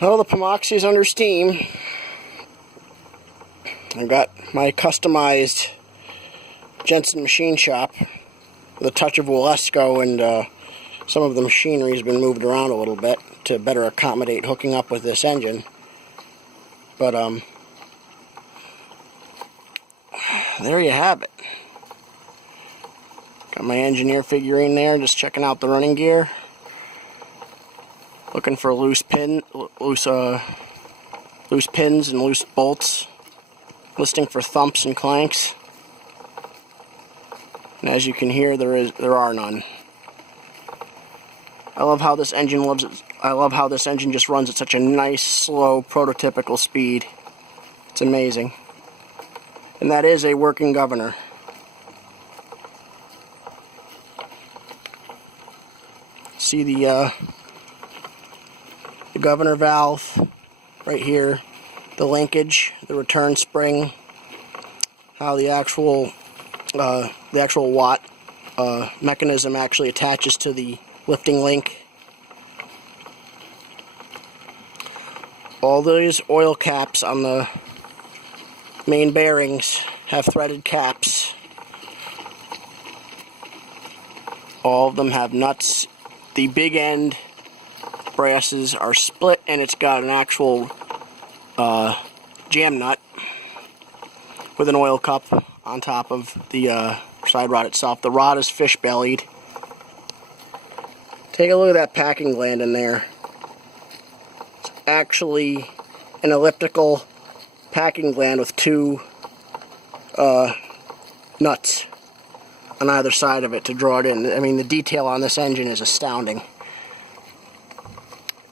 Well, the Pomoczy is under steam. I got my customized Jensen machine shop with a touch of Walesko, and some of the machinery has been moved around a little bit to better accommodate hooking up with this engine. But there you have it. Got my engineer figurine there, just checking out the running gear. Looking for loose pins and loose bolts. Listening for thumps and clanks. And as you can hear, there are none. I love how this engine just runs at such a nice, slow, prototypical speed. It's amazing. And that is a working governor. See the governor valve right here, the linkage, the return spring, how the actual watt mechanism actually attaches to the lifting link. All these oil caps on the main bearings have threaded caps. All of them have nuts. The big end brasses are split, and it's got an actual jam nut with an oil cup on top of the side rod itself. The rod is fish-bellied. Take a look at that packing gland in there. It's actually an elliptical packing gland with two nuts on either side of it to draw it in. I mean, the detail on this engine is astounding.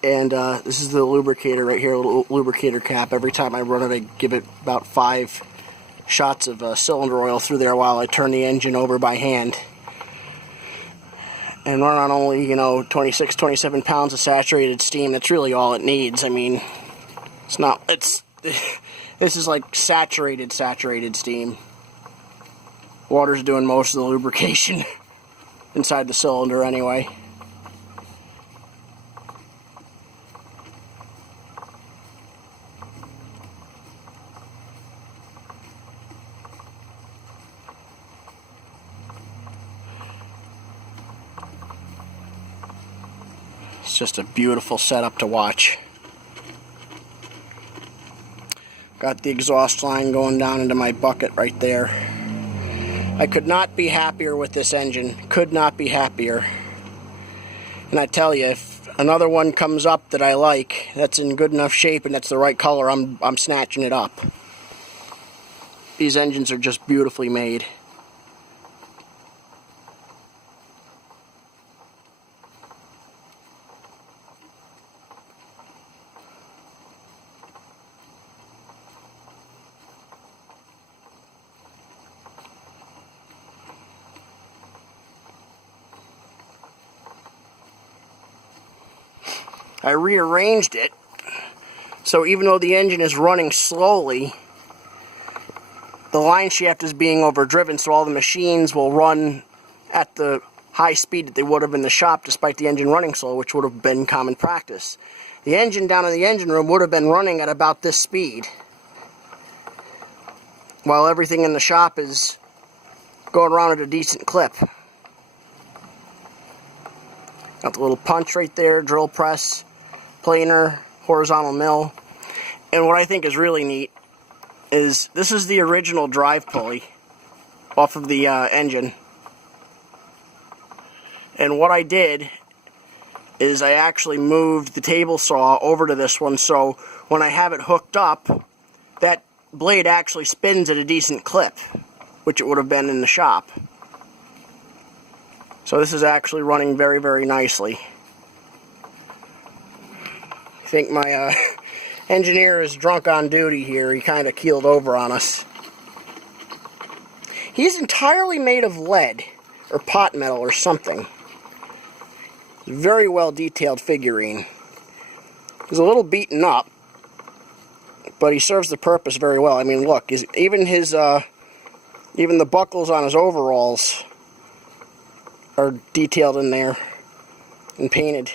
And this is the lubricator right here, a little lubricator cap. Every time I run it, I give it about 5 shots of cylinder oil through there while I turn the engine over by hand. And run on only, 26, 27 pounds of saturated steam. That's really all it needs. I mean, this is like saturated steam. Water's doing most of the lubrication inside the cylinder anyway. It's just a beautiful setup to watch. Got the exhaust line going down into my bucket right there. I could not be happier with this engine. Could not be happier. And I tell you, if another one comes up that I like, that's in good enough shape and that's the right color, I'm snatching it up. These engines are just beautifully made. I rearranged it so even though the engine is running slowly, the line shaft is being overdriven, so all the machines will run at the high speed that they would have in the shop despite the engine running slow, which would have been common practice. The engine down in the engine room would have been running at about this speed, while everything in the shop is going around at a decent clip. Got the little punch right there, drill press, planer, horizontal mill. And what I think is really neat is this is the original drive pulley off of the engine. And what I did is I actually moved the table saw over to this one, so when I have it hooked up, that blade actually spins at a decent clip, which it would have been in the shop. So this is actually running very, very nicely. I think my engineer is drunk on duty here. He kind of keeled over on us. He's entirely made of lead, or pot metal, or something. Very well detailed figurine. He's a little beaten up, but he serves the purpose very well. I mean, look, even the buckles on his overalls are detailed in there and painted.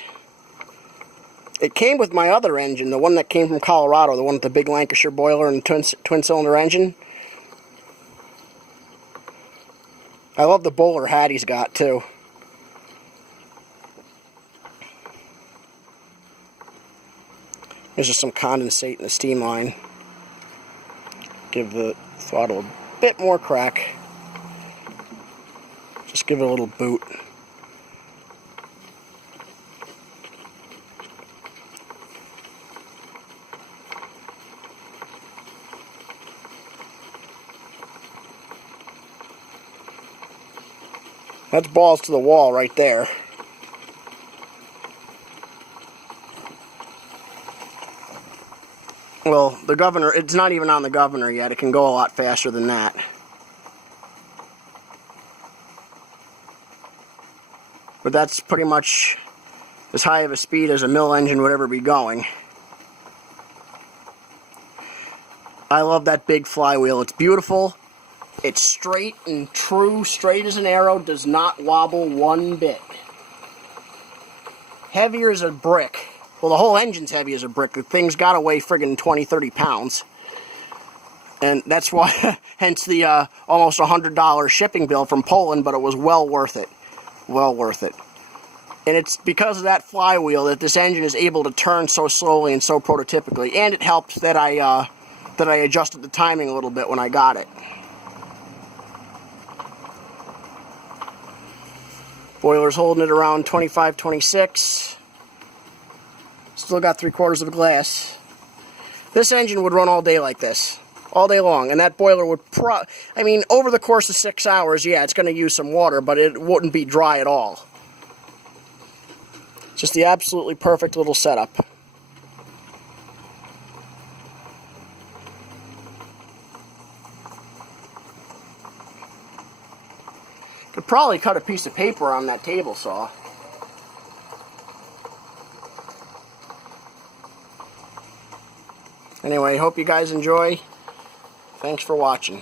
It came with my other engine, the one that came from Colorado, the one with the big Lancashire boiler and twin-cylinder engine. I love the bowler hat he's got, too. There's just some condensate in the steam line. Give the throttle a bit more crack. Just give it a little boot. That's balls to the wall right there. Well, the governor, it's not even on the governor yet. It can go a lot faster than that. But that's pretty much as high of a speed as a mill engine would ever be going. I love that big flywheel. It's beautiful. It's straight and true, straight as an arrow, does not wobble one bit. Heavier as a brick. Well, the whole engine's heavy as a brick. The thing's got to weigh friggin' 20, 30 pounds. And that's why, hence the almost $100 shipping bill from Poland, but it was well worth it. Well worth it. And it's because of that flywheel that this engine is able to turn so slowly and so prototypically. And it helps that I adjusted the timing a little bit when I got it. Boiler's holding it around 25, 26. Still got 3/4 of a glass. This engine would run all day like this. All day long. And that boiler would I mean, over the course of 6 hours, yeah, it's going to use some water, but it wouldn't be dry at all. Just the absolutely perfect little setup. Could probably cut a piece of paper on that table saw. Anyway, hope you guys enjoy. Thanks for watching.